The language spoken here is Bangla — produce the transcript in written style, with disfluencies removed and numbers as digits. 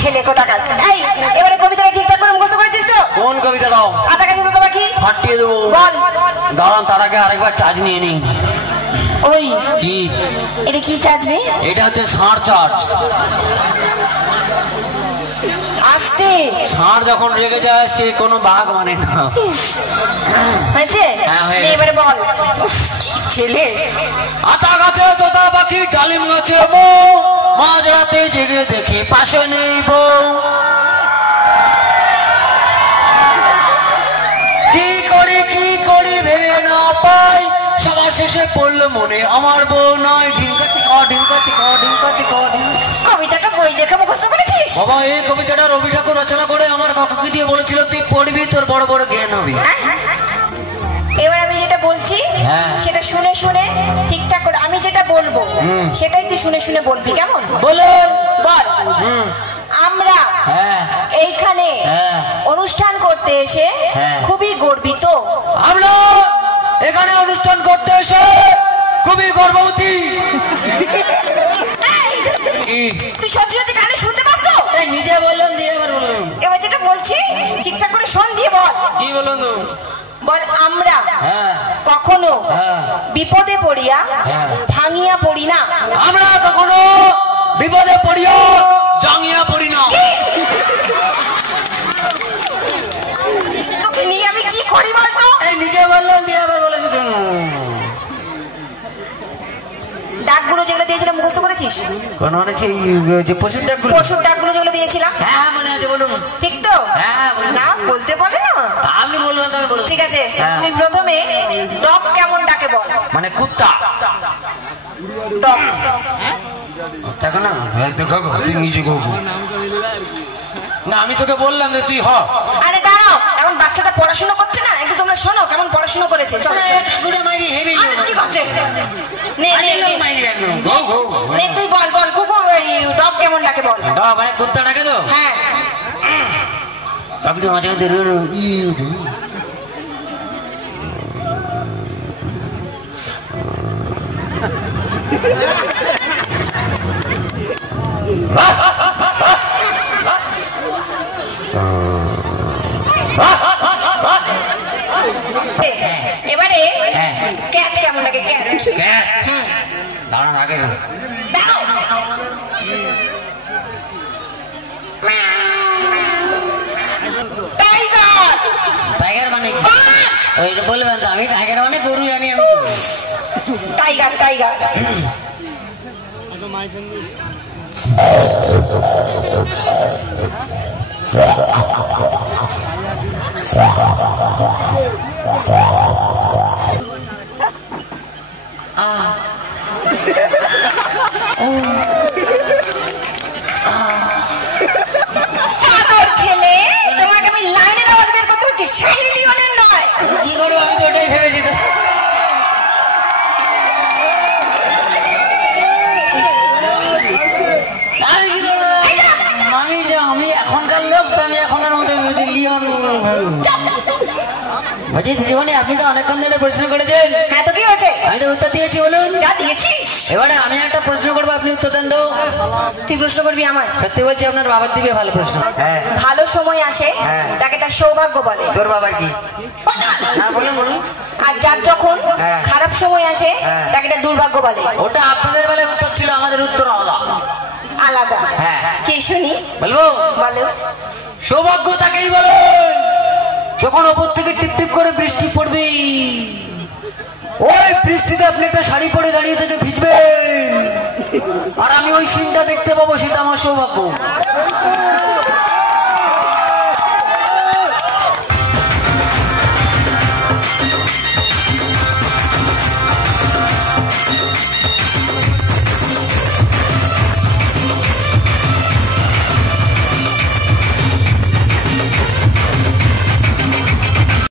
ছেলে কোথাকার। এই এবারে কবিতাটা ঠিকঠাক করে মুখস্থ করেছিস তো? কোন কবিতাটাও? আধা কাজ তো বাকি ফাটিয়ে দেবো। বল। দাঁড়ান, তার আগে আরেকবার চার্জ নিয়ে নিই। ওই কি? এটা কি চার্জ রে? এটা হচ্ছে ষাঁড় চার্জ। আস্তে। ষাঁড় যখন রেগে যায় সে কোনো বাঘ মানে না। হয়েছে? এবারে বল। ছেলে। আতা গাছে তোতা পাখি, ডালিম গাছে মৌ, মাঝরাতে জেগে দেখি পাশে নেই বউ। কি করি ভেবে না পাই, সবার শেষে পড়লো মনে আমার বউ নয়। ঢিঙ্কাচি ঢিঙ্কাচি ঢিঙ্কাচি। কবিতাটা বই দেখে মুখস্থ করেছিস? বাবা, এই কবিতাটা রবি ঠাকুর রচনা করে আমার কাকুকে দিয়ে বলেছিল তুই পড়বি, তোর বড় বড় জ্ঞান হবে। এবার আমি যেটা বলছি সেটা শুনে শুনে ঠিকঠাক করে, আমি যেটা বলবো সেটাই তুই শুনে শুনে বলবি, কেমন? বলুন। বল। আমরা এইখানে অনুষ্ঠান করতে এসে খুবই গর্বিত। আমরা এখানে অনুষ্ঠান করতে এসে খুবই গর্ববতী। তুই সত্যি সত্যি কানে শুনতে পাস তো? নিজে বললেন দিয়ে এবার বলুন। এবার যেটা বলছি ঠিকঠাক করে শোন, দিয়ে বল। কি বলুন তো? বল, আমরা কখনো বিপদে পড়িয়া ভাঙিয়া পড়ি না। আমরা কখনো বিপদে পড়িয়া জাঙ্গিয়া পড়ি না। তোকে নিয়ে আমি কি করি বলতো? এই নিজে বললেন দিয়ে আবার বলেছি। ডাকগুলো যেগুলো দিয়েছিলাম মুখস্থ করেছিস? কোন মানে যে পশুর ডাকগুলো? পশুর ডাকগুলো যেগুলো দিয়েছিলাম। হ্যাঁ মনে আছে, বলুন। ঠিক তো? না বলতে পারলে না? আপনি বলবেন তবে বলুন। ঠিক আছে, তুই প্রথমে ডগ কেমন ডাকে বল। মানে কুত্তা। ডগ দেখো না, দেখো তুই নিজে গো না, আমি তোকে বললাম যে তুই হ। আরে দাঁড়াও, এখন বাচ্চাটা পড়াশোনা করছে না, একটু তোমরা শোনো কেমন পড়াশোনা করেছে। চলো কি করছে? নে তুই বল বল, কুকুর ডগ কেমন ডাকে বল। ডগ মানে কুত্তা ডাকে তো? হ্যাঁ। আপনি মাঝে মাঝে এবারে ক্যাট কেমন লাগে? ক্যাট। দাঁড়ান আগে টাইগার মানে ওইটা বলবেন তো? আমি টাইগার মানে গরু জানি। আমি টাইগার। টাইগার ছেলে, তোমাকে আমি লাইনের আওয়াজ বের করতে হচ্ছে, শাইলিয়নের নয়। কি করবো? আমি তো ওটাই ভেবেছি। তো আমি এখনকার লোক তো, আমি এখনের মধ্যে লিওন বলছি। দিদিমণি, আপনি তো অনেকক্ষণ ধরে প্রশ্ন করেছেন। হ্যাঁ, তো কি হয়েছে? আমি তো উত্তর দিয়েছি। বলুন। যা দিয়েছিস। এবারে আমি একটা প্রশ্ন করবো, আপনি উত্তর দেন তো। তুই প্রশ্ন করবি আমায়? সত্যি বলছি, আপনার বাবার দিবে ভালো প্রশ্ন। ভালো সময় আসে তাকে তার সৌভাগ্য বলে। তোর বাবার কি? হ্যাঁ বলুন বলুন। আর যার যখন খারাপ সময় আসে তাকে তার দুর্ভাগ্য বলে। ওটা আপনাদের বেলায় উত্তর ছিল, আমাদের উত্তর আলাদা। আলাদা? কে শুনি? বলবো? বলো। সৌভাগ্য তাকেই বলে যখন ওপর থেকে টিপ টিপ করে বৃষ্টি পড়বে, ওই বৃষ্টিতে আপনি একটা শাড়ি পরে দাঁড়িয়ে থেকে ভিজবে, আর আমি ওই সিনটা দেখতে পাবো, সেটা আমার সৌভাগ্য।